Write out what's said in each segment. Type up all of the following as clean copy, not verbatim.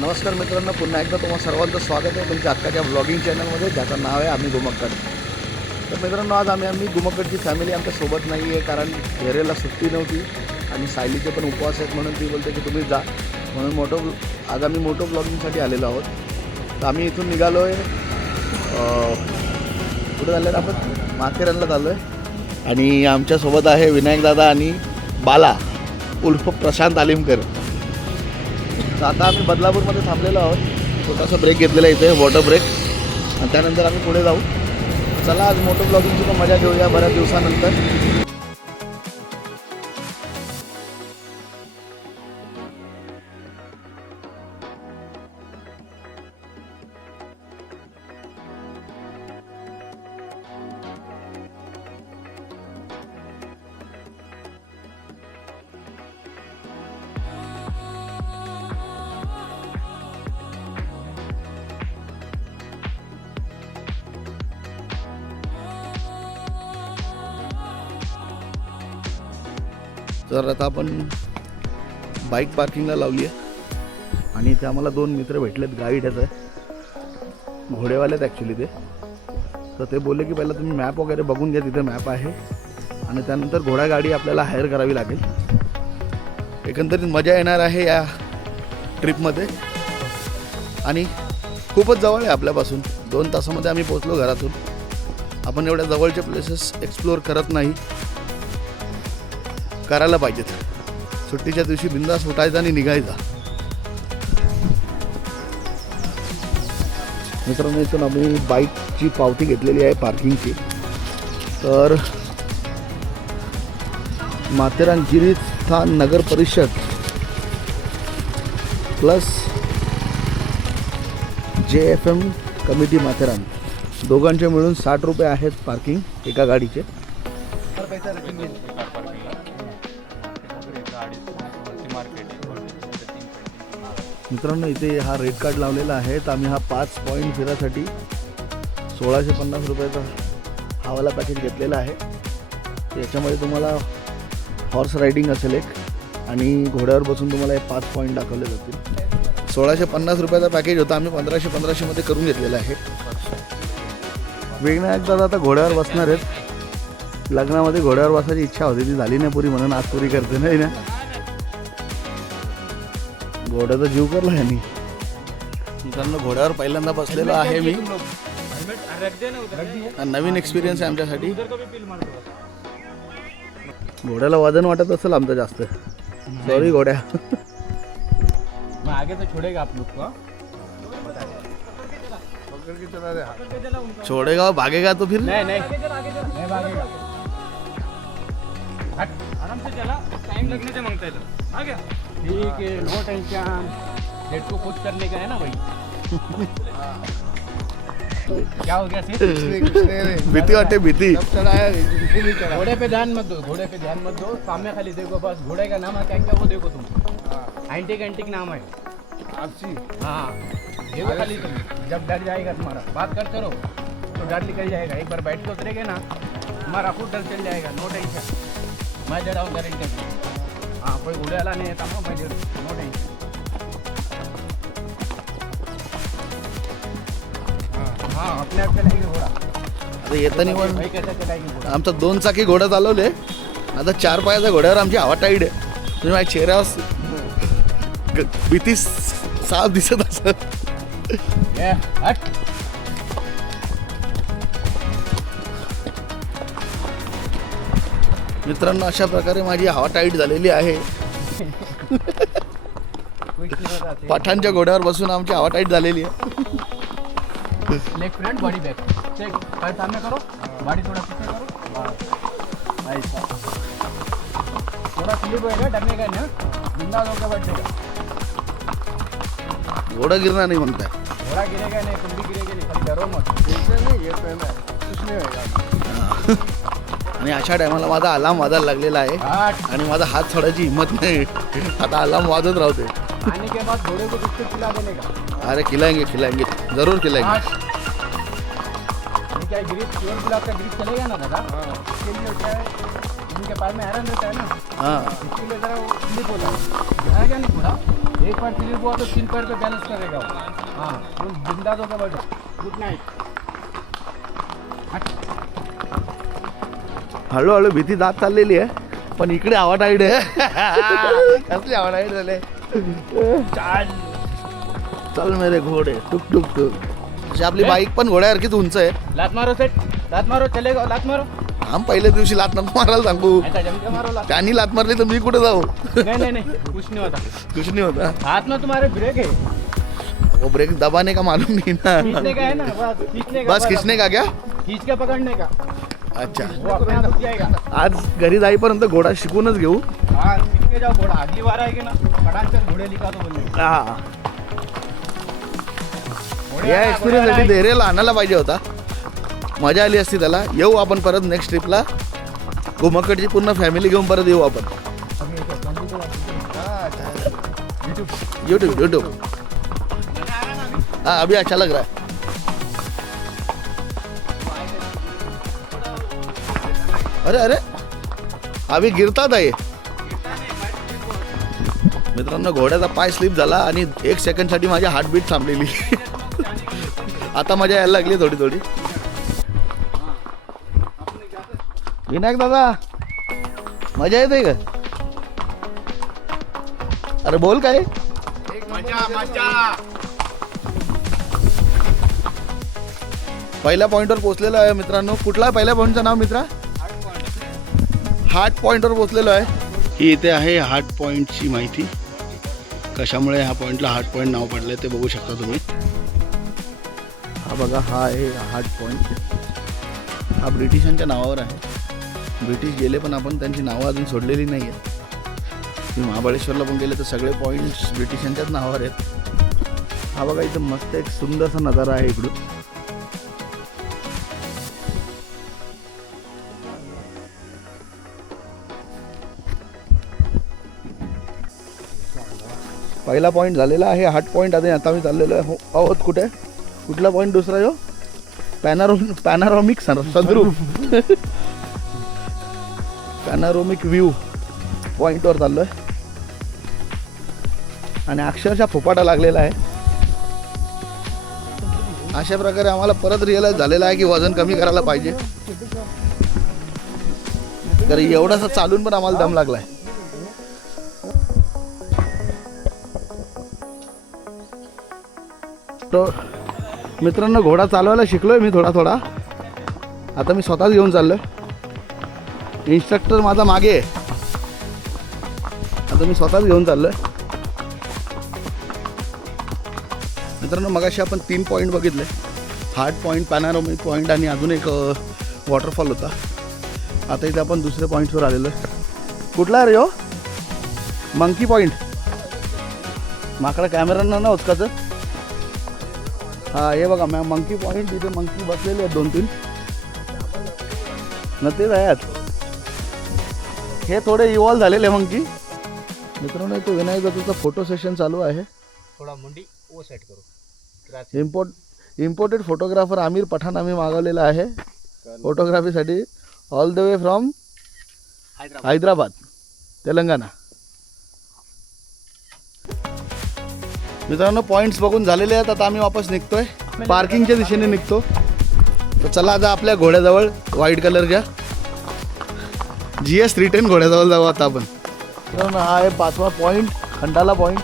नमस्कार मित्रांनो, पुन्हा एकदा तुम्हा सर्वांचं स्वागत आहे तुमच्या हक्काच्या व्लॉगिंग चॅनलमध्ये, ज्याचं नाव आहे आम्ही गुमक्कड. तर मित्रांनो, आज आम्ही गुमक्कडची फॅमिली आमच्यासोबत नाही आहे, कारण हेरेला सुट्टी नव्हती आणि सायलीचे पण उपवास आहेत, म्हणून ती बोलते की तुम्ही जा. म्हणून आज आम्ही मोटो ब्लॉगिंगसाठी आलेलो आहोत. तर आम्ही इथून निघालो आहे, कुठे झालं आपण माथेरानला चाललो आहे. आणि आमच्यासोबत आहे विनायक दादा आणि बाला उर्फ प्रशांत आलिमकर. तर आता आम्ही बदलापूरमध्ये थांबलेलो आहोत. छोटासा ब्रेक घेतलेला इथे, वॉटर ब्रेक, आणि त्यानंतर आम्ही पुढे जाऊ. चला आज मोटो ब्लॉगिंगची पण मजा घेऊया बऱ्याच दिवसानंतर. तर आता आपण बाईक पार्किंगला लावली आहे आणि इथे आम्हाला दोन मित्र भेटलेत, गाईड आहेत, घोडेवाले आहेत ॲक्च्युली ते. तर ते बोलले की पहिला तुम्ही मॅप वगैरे बघून घ्या, तिथे मॅप आहे, आणि त्यानंतर घोडागाडी आपल्याला हायर करावी लागेल. एकंदरीत मजा येणार आहे या ट्रिपमध्ये आणि खूपच जवळ आहे आपल्यापासून. 2 तासामध्ये आम्ही पोचलो घरातून. आपण एवढ्या जवळचे प्लेसेस एक्सप्लोअर करत नाही, करायला पाहिजेत. सुट्टीच्या दिवशी बिंदास उठायचा आणि निघायचा. मित्रांनो, इथून आम्ही बाईकची पावती घेतलेली आहे पार्किंगची. तर माथेरान गिरीस्थान नगर परिषद प्लस JFM कमिटी माथेरान, दोघांचे मिळून 60 रुपये आहेत पार्किंग एका गाडीचे. मित्रांनो, इथे हा रेड कार्ड लावलेला आहे. तर आम्ही हा 5 पॉईंट फिरासाठी 1650 रुपयाचा हा वाला पॅकेज घेतलेला आहे. याच्यामध्ये तुम्हाला हॉर्स रायडिंग असेल एक, आणि घोड्यावर बसून तुम्हाला हे 5 पॉईंट दाखवले जातील. 1650 रुपयाचा पॅकेज होता, आम्ही 1500 मध्ये करून घेतलेला आहे. विनायक दादा आता घोड्यावर बसणार आहेत. लग्नामध्ये घोड्यावर बसायची इच्छा होती, ती झाली नाही पुरी, म्हणून आज पुरी करते नाही ना. घोड्याचा जीव करला आहे मी. मित्रांनो, घोड्यावर पहिल्यांदा बसलेलो आहे मी. नवीन एक्सपिरियन्स आहे आमच्यासाठी. घोड्याला वजन वाटत असेल आमचं जास्त. सॉरी घोड्या. आगे तो छोड़ेगा आप लोग को, छोड़ेगा भागेगा तो फिर नहीं भागेगा. हट, आराम से चला, टाइम लगने से मांगता है. आ गया, ठीक है, नो टेंशन. डेट को खुद करने का है ना भाई. क्या हो गया सिर्फ भीती वाटते, भीती. घोड़े पे ध्यान मत दो, सामने खाली देखो बस. घोड़े का नाम है क्या वो देखो तुम. एंटिक नाम है आपसी. हाँ, देखो खाली तुम. जब डर जाएगा तुम्हारा, बात करते रहो तो डर निकल जाएगा. एक बार बैठ के उतरेगे ना, तुम्हारा खुद डर चल जाएगा. नो टेंशन, मैं दे रहा हूँ गारंटी. हाँ, कोई घोड़े वाला नहीं है था, मैं दे रहा हूँ, नो टेंशन. हाँ, अपने आप चलाएंगे घोड़ा. आता येताना पण भाई कैसे चलाएंगे घोड़ा. आमचा 2 चाकी घोडा चालवले. आता 4 पायाच्या घोड्यावर आमची हवा टाईड आहे. तुम्ही माझ्या चेहऱ्यावर भीती साफ दिसत असत. हट. मित्रांनो, अशा प्रकारे माझी हवा टाईट झालेली आहे. पठाणच्या घोड्यावर बसून आमची हवा टाईट झालेली आहे. Leg front, body back. Check, पैर सामने करो, बॉडी थोड़ा पीछे करो. ऐसा थोड़ा स्लिप होएगा, डरने का नहीं. बिंदास होकर बैठेगा. घोडा गिरणार नाही म्हणताय. घोड़ा गिरेगा नहीं, तुम भी गिरेगे नहीं, खाली डरो मत. नहीं, ये पहला कुछ नहीं होएगा. आणि अशा टायमाला माझा अलार्म वाजायला लागलेला आहे हट. आणि माझा हात सोडायची हिंमत नाही. आता अलार्म वाजत राहते. आने के बाद घोड़े को बिस्किट खिला देने का. अरे खिलाएंगे, जरूर खिलाएंगे. क्या ग्रीस, प्योर गुलाब का ग्रीस चलेगा ना दादा. इसके लिए क्या है, उनके पास में आयरन रहता है ना. हाँ, इसके लिए जरा वो स्लिप होता है. आएगा नहीं घोड़ा. एक पैर स्लिप हुआ तो 3 पैर पे बैलेंस करेगा वो। हाँ तुम बिंदास होकर बैठो। Good Knight. हळूहळू भीती जात चाललेली आहे, पण इकडे आवाज आहे कसली आवाज आहे झाले. चल मेरे घोडे टुक टुक टुक. अशी आपली बाईक पण घोड्यासारखीच उंच आहे. लात मारो सेट, लात मारो, चलेगा, लात मारो. आम पहिल्या दिवशी लात नको मारायला सांगू. ऐसा जमके मारो लात. त्यांनी लात मारली तर मी कुठे जाऊ. नहीं कुछ नहीं होता. कुछ नहीं होता. हाथ में तुम्हारे ब्रेक है, वो ब्रेक दबाने का मालूम नहीं ना. खींचने का है ना, बस खींचने का. बस खींचने का क्या. खींच के पकड़ने का, अच्छा. वो अपने आप रुक जाएगा. आज घरी जाईपर्यंत घोडा शिकूनच घेऊ. हाँ सीख के जाओ घोड़ा. अगली बार आएगी ना पठान चल घोड़े लिखा तो बोलने. हा या एक्सपिरियन्स साठी धैर्याला आणायला पाहिजे होता. मजा आली असती त्याला. येऊ आपण परत नेक्स्ट ट्रिपला. गोमकडची पूर्ण फॅमिली घेऊन परत येऊ आपण. यूट्यूब हाँ अभी अच्छा लग रहा है. अरे अरे अभी गिरतात आहे मित्रांनो. घोड्याचा पाय स्लिप झाला आणि 1 सेकंडसाठी माझी हार्टबीट थांबलेली. आता मजा यायला लागली थोडी थोडी. विनायक दादा मजा येते का. अरे बोल काय. पहिल्या पॉइंटवर पोहोचलेलो आहे मित्रांनो. कुठला पहिल्या पॉइंटचं नाव मित्रा. हार्ट पॉइंटवर पोहोचलेलो आहे. ही इथे आहे हार्ट पॉइंटची माहिती. कशामुळे ह्या पॉइंटला हार्ट पॉइंट नाव पडले ते बघू शकता तुम्ही. हा बघा हा आहे हार्ट पॉइंट. हा ब्रिटिशांच्या नावावर आहे. ब्रिटिश गेले पण आपण त्यांची नावं अजून सोडलेली नाही आहेत. तुम्ही महाबळेश्वरला पण गेले तर सगळे पॉईंट्स ब्रिटिशांच्याच नावावर आहेत. हा बघा इथं मस्त एक सुंदरसा नजारा आहे इकडून. पहिला पॉईंट झालेला आहे हार्ट पॉईंट. आता मी चाललेलो आहे आहोत कुठे. कुठला पॉईंट दुसरा यो पॅनारोमिक सनरूफ पॅनारोमिक व्ह्यू पॉईंटवर चाललो आहे. आणि अक्षरशः फुपाटा लागलेला आहे. अशा प्रकारे आम्हाला परत रिअलाइज झालेलं आहे की वजन कमी करायला पाहिजे. तर एवढासा चालून पण आम्हाला दम लागलाय. तो मित्रांनो घोडा चालवायला शिकलोय मी थोडा. आता मी स्वतःच घेऊन चाललोय. इन्स्ट्रक्टर माझा मागे आहे. आता मी स्वतःच घेऊन चाललोय. मित्रांनो मगाशी आपण 3 पॉईंट बघितले. हार्ट पॉईंट, पॅनारोमिक पॉईंट आणि अजून एक वॉटरफॉल होता. आता इथे आपण दुसऱ्या पॉईंट्सवर आलेलो आहे. कुठला आहे रे हो. Monkey point. माकडा कॅमेरा ना उचकाचं. हा हे बघा मंकी पॉईंट. इथे मंकी बसलेले आहेत 2-3 न तेच आहेत. हे थोडे इव्हॉल्व झालेले मंकी. मित्रांनो इथे विनायक दत्तचा फोटो सेशन चालू आहे. थोड़ा मुंडी वो सेट करो. इम्पोर्टेड फोटोग्राफर आमिर पठाण आम्ही मागवलेला आहे फोटोग्राफीसाठी. All the way from Hyderabad Telangana. मित्रांनो पॉईंट्स बघून झालेले आहेत. आता आम्ही वापस निघतोय. पार्किंगच्या दिशेने निघतो. तर चला आता आपल्या घोड्याजवळ व्हाईट कलरच्या GS 310 घोड्याजवळ जाऊ आता आपण. मित्रांनो हा आहे 5वा point Khandala point.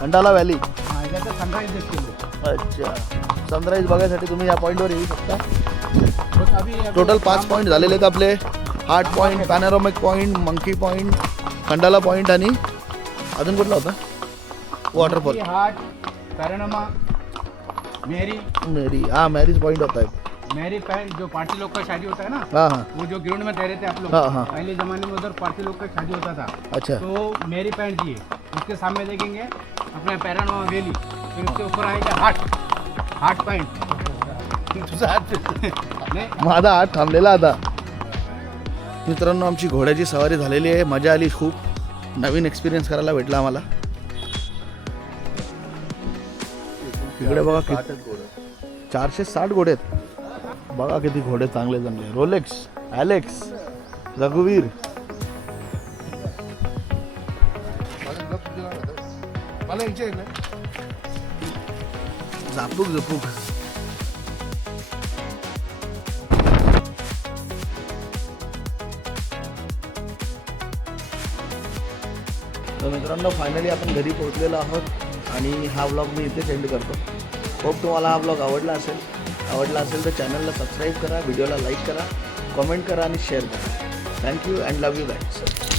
Khandala valley. Sunrise देखते लोग. अच्छा सनराईज बघायसाठी तुम्ही या पॉईंटवर येऊ शकता. बस अभी टोटल 5 पॉईंट झालेले आहेत आपले. Heart point, panoramic point, monkey point, Khandala point आणि अजून कुठला होता वॉटरफॉल. हार्ट, पैरानोमा, मेरी हाँ मैरिज पॉइंट होता है. मेरी पहन जो पार्टी लोग का शादी होता है ना. हाँ हाँ वो जो ग्राउंड में तैरे थे आप लोग. हाँ, हाँ. पहले जमाने में उधर पार्टी लोग का शादी होता था. अच्छा तो मेरी पैंट जी है. उसके सामने देखेंगे अपने पैरानोमा वैली. फिर उसके ऊपर आएगा हार्ट पॉइंट. नहीं माझा हात थांबलेला आता. मित्रांनो आमची घोड्याची सवारी झालेली आहे. मजा आली खूप. नवीन एक्सपिरियन्स करायला भेटला आम्हाला. इकडे बघा 460 घोडे आहेत. बघा किती घोडे चांगले चांगले. रोलेक्स, ॲलेक्स, रघुवीर. घ्यायचे आहे ना. झापूक झपूक. तर मित्रांनो फायनली आपण घरी पोहोचलेलो आहोत आणि हा व्लॉग मी इथे सेंड करतो. होप तुम्हाला हा व्लॉग आवडला असेल तर चॅनलला सबस्क्राईब करा, व्हिडिओला लाईक करा, कमेंट करा आणि शेअर करा. Thank you and love you guys.